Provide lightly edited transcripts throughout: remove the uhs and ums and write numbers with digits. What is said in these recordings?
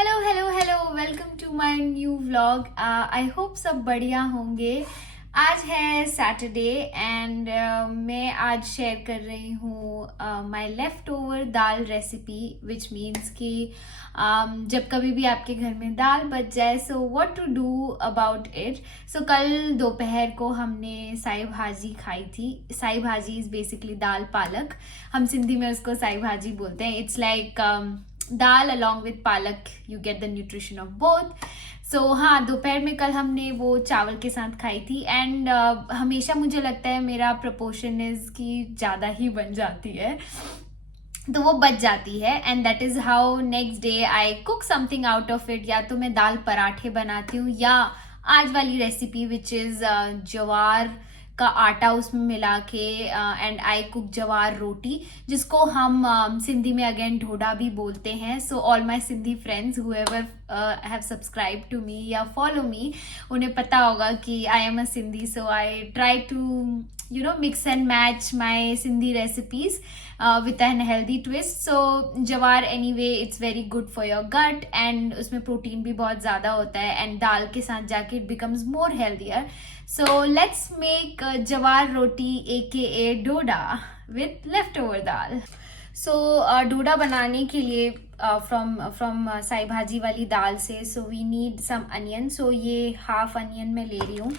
Hello hello hello, welcome to my new vlog. I hope सब बढ़िया होंगे। आज है सैटरडे एंड मैं आज शेयर कर रही हूँ my left over dal recipe, which means कि जब कभी भी आपके घर में दाल बच जाए, so what to do about it. So कल दोपहर को हमने साई भाजी खाई थी। साई भाजी इज बेसिकली दाल पालक। हम सिंधी में उसको साई भाजी बोलते हैं। It's like dal along with palak, you get the nutrition of both. So हाँ, दोपहर में कल हमने वो चावल के साथ खाई थी एंड हमेशा मुझे लगता है मेरा प्रपोर्शन इज कि ज़्यादा ही बन जाती है, तो वो बच जाती है and that is how next day I cook something out of it. या तो मैं दाल पराठे बनाती हूँ, या आज वाली रेसिपी विच इज ज्वार का आटा उसमें मिला के एंड आई कुक ज्वार रोटी, जिसको हम सिंधी में अगेन ढोडा भी बोलते हैं। So all my Sindhi friends whoever have subscribe to me या फॉलो मी, उन्हें पता होगा कि I am a Sindhi. So I try to mix and match my Sindhi recipes with an healthy twist. So jawar anyway, it's very good for your gut and उसमें protein भी बहुत ज़्यादा होता है and दाल के साथ जाके it becomes more healthier. So let's make jawar roti aka Doda with leftover dal. So डोडा बनाने के लिए from साई भाजी वाली दाल से, so we need some onion. So ये हाफ अनियन मैं ले रही हूँ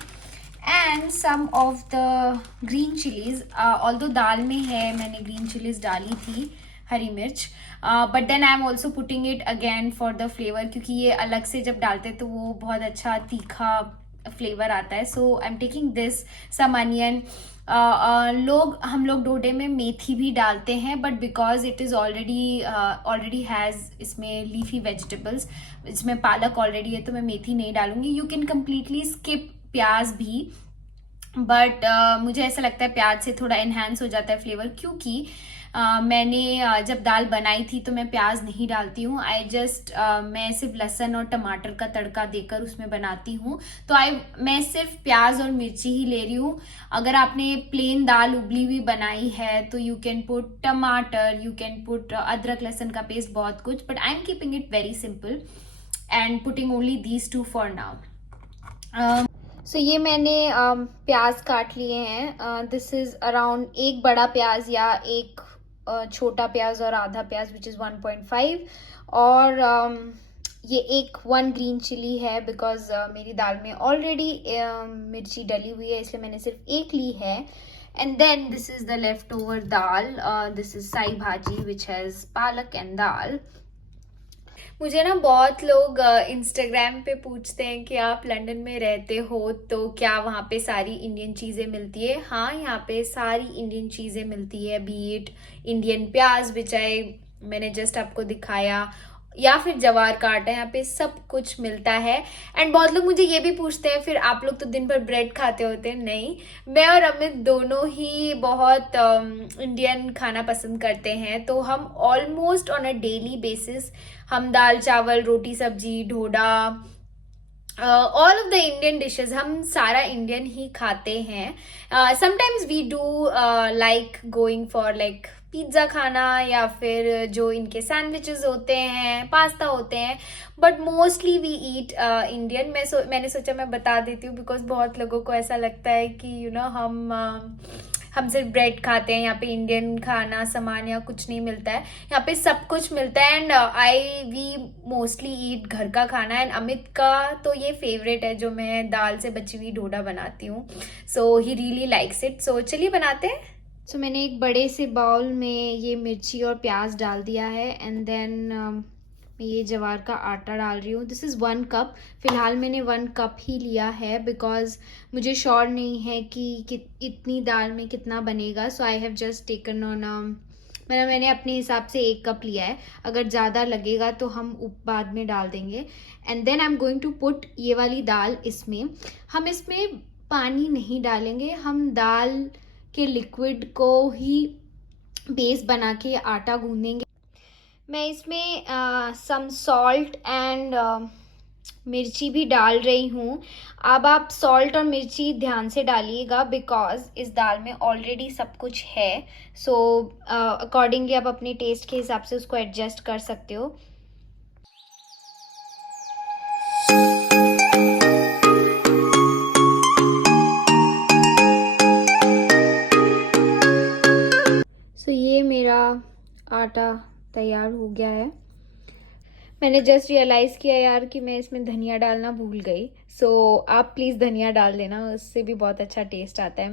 and some of the green chillies. Although दाल में है, मैंने ग्रीन चिलीज डाली थी, हरी मिर्च, but then I am also putting it again for the flavour, क्योंकि ये अलग से जब डालते तो वो बहुत अच्छा तीखा फ्लेवर आता है। So I am taking this some onion. हम लोग डोडे में मेथी भी डालते हैं, but because it is already has इसमें लीफी वेजिटेबल्स, इसमें पालक ऑलरेडी है, तो मैं मेथी नहीं डालूंगी। यू कैन कम्प्लीटली स्किप प्याज भी, बट मुझे ऐसा लगता है प्याज से थोड़ा इन्हांस हो जाता है फ्लेवर, क्योंकि मैंने जब दाल बनाई थी तो मैं प्याज नहीं डालती हूँ। मैं सिर्फ लहसुन और टमाटर का तड़का देकर उसमें बनाती हूँ। तो मैं सिर्फ प्याज और मिर्ची ही ले रही हूँ। अगर आपने प्लेन दाल उबली हुई बनाई है तो you can put tamatar, you can put adrak lahsun का पेस्ट, बहुत कुछ, but I am keeping it very simple and putting only these two for now. So ये मैंने प्याज काट लिए हैं। दिस इज अराउंड एक बड़ा प्याज या एक छोटा प्याज और आधा प्याज, विच इज़ 1.5, और ये एक 1 ग्रीन चिली है, बिकॉज मेरी दाल में ऑलरेडी मिर्ची डली हुई है, इसलिए मैंने सिर्फ एक ली है। And then this is the leftover dal. This is sai bhaji which has पालक एंड दाल। मुझे ना बहुत लोग इंस्टाग्राम पे पूछते हैं कि आप लंदन में रहते हो तो क्या वहाँ पे सारी इंडियन चीज़ें मिलती है। हाँ, यहाँ पे सारी इंडियन चीज़ें मिलती है, बीट इंडियन प्याज बिचाए मैंने जस्ट आपको दिखाया, या फिर जवार का आटा, यहाँ पे सब कुछ मिलता है। एंड बहुत लोग मुझे ये भी पूछते हैं, फिर आप लोग तो दिन भर ब्रेड खाते होते हैं। नहीं, मैं और अमित दोनों ही बहुत इंडियन खाना पसंद करते हैं, तो हम almost on a daily basis हम दाल चावल रोटी सब्जी ढोडा, all of the Indian dishes हम सारा इंडियन ही खाते हैं। Sometimes we do like going for like pizza खाना, या फिर जो इनके सैंडविचेस होते हैं, पास्ता होते हैं, but mostly we eat Indian. मैंने सोचा मैं बता देती हूँ, बिकॉज बहुत लोगों को ऐसा लगता है कि हम सिर्फ ब्रेड खाते हैं, यहाँ पे इंडियन खाना सामान या कुछ नहीं मिलता है। यहाँ पे सब कुछ मिलता है एंड वी मोस्टली ईट घर का खाना। एंड अमित का तो ये फेवरेट है, जो मैं दाल से बची हुई डोडा बनाती हूँ, सो ही रियली लाइक्स इट। सो चलिए बनाते हैं। सो मैंने एक बड़े से बाउल में ये मिर्ची और प्याज डाल दिया है एंड देन मैं ये ज्वार का आटा डाल रही हूँ। This is 1 cup. फिलहाल मैंने 1 कप ही लिया है, बिकॉज मुझे श्योर नहीं है कि इतनी दाल में कितना बनेगा। So I have just taken on मैंने अपने हिसाब से 1 कप लिया है। अगर ज़्यादा लगेगा तो हम बाद में डाल देंगे। And then I am going to put ये वाली दाल इसमें। हम इसमें पानी नहीं डालेंगे, हम दाल के लिक्विड को ही बेस बना के आटा गूंदेंगे। मैं इसमें सम सॉल्ट एंड मिर्ची भी डाल रही हूँ। अब आप सॉल्ट और मिर्ची ध्यान से डालिएगा, बिकॉज इस दाल में ऑलरेडी सब कुछ है। सो अकॉर्डिंगली आप अपने टेस्ट के हिसाब से उसको एडजस्ट कर सकते हो। आटा तैयार हो गया है। मैंने जस्ट रियलाइज़ किया यार कि मैं इसमें धनिया डालना भूल गई। सो आप प्लीज़ धनिया डाल देना, उससे भी बहुत अच्छा टेस्ट आता है।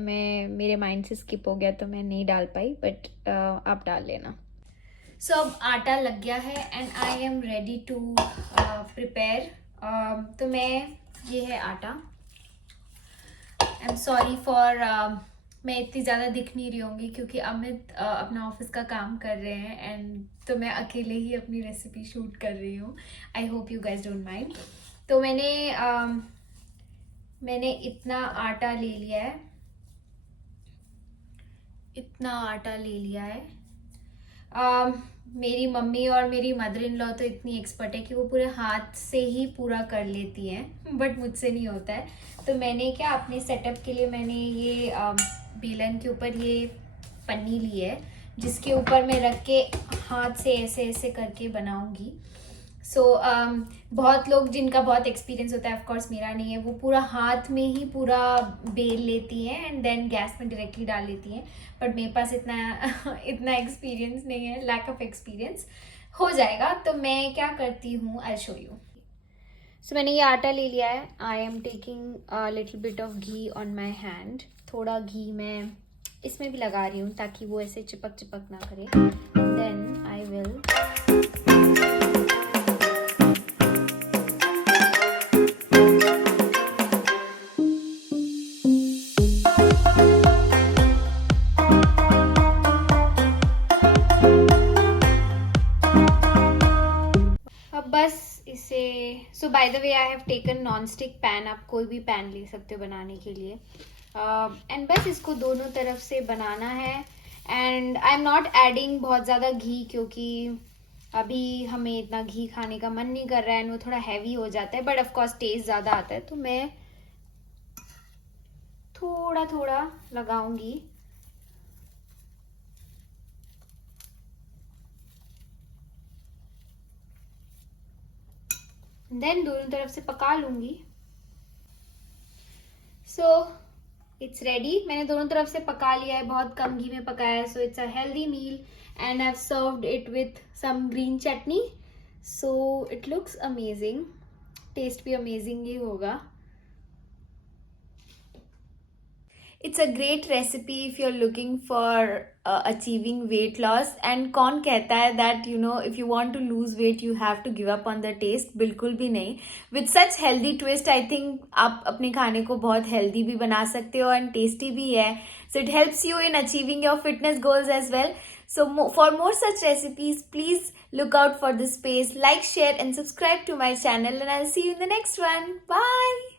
मेरे माइंड से स्किप हो गया तो मैं नहीं डाल पाई, बट आप डाल लेना। सो अब आटा लग गया है and I am ready to prepare. तो ये है आटा। आई एम सॉरी फॉर मैं इतनी ज़्यादा दिख नहीं रही होंगी क्योंकि अमित अपना ऑफिस का काम कर रहे हैं एंड तो मैं अकेले ही अपनी रेसिपी शूट कर रही हूँ। I hope you guys don't mind. तो मैंने इतना आटा ले लिया है, मेरी मम्मी और मेरी मदर इन लॉ तो इतनी एक्सपर्ट है कि वो पूरे हाथ से ही पूरा कर लेती हैं, बट मुझसे नहीं होता है। तो मैंने क्या अपने सेटअप के लिए मैंने ये बेलन के ऊपर ये पन्नी ली है जिसके ऊपर मैं रख के हाथ से ऐसे ऐसे करके बनाऊंगी। सो बहुत लोग जिनका बहुत एक्सपीरियंस होता है, ऑफ कोर्स मेरा नहीं है, वो पूरा हाथ में ही पूरा बेल लेती हैं एंड देन गैस में डायरेक्टली डाल लेती हैं। बट मेरे पास इतना एक्सपीरियंस नहीं है, लैक ऑफ एक्सपीरियंस। हो जाएगा। तो मैं क्या करती हूँ, आई शो यू। सो मैंने ये आटा ले लिया है। आई am taking little bit of ghee on my hand. थोड़ा घी मैं इसमें भी लगा रही हूँ ताकि वो ऐसे चिपक चिपक ना करे। देन आई विल बस इसे। So by the way I have taken non stick pan. आप कोई भी पैन ले सकते हो बनाने के लिए। एंड बस इसको दोनों तरफ से बनाना है। And I am not adding बहुत ज़्यादा घी क्योंकि अभी हमें इतना घी खाने का मन नहीं कर रहा है एंड वो थोड़ा हैवी हो जाता है, बट ऑफकोर्स टेस्ट ज़्यादा आता है। तो मैं थोड़ा थोड़ा लगाऊंगी। देन दोनों तरफ से पका लूंगी। So it's ready. मैंने दोनों तरफ से पका लिया है, बहुत कम घी में पकाया है। So it's a healthy meal and I have served it with some green chutney. So it looks amazing. Taste भी अमेजिंग ही होगा। It's a great recipe if you're looking for achieving weight loss. And कौन कहता है that if you want to lose weight you have to give up on the taste? बिल्कुल भी नहीं। With such healthy twist I think आप अपने खाने को बहुत healthy भी बना सकते हो and tasty भी है. So it helps you in achieving your fitness goals as well. So for more such recipes, please look out for this space. Like, share and subscribe to my channel and I'll see you in the next one. Bye.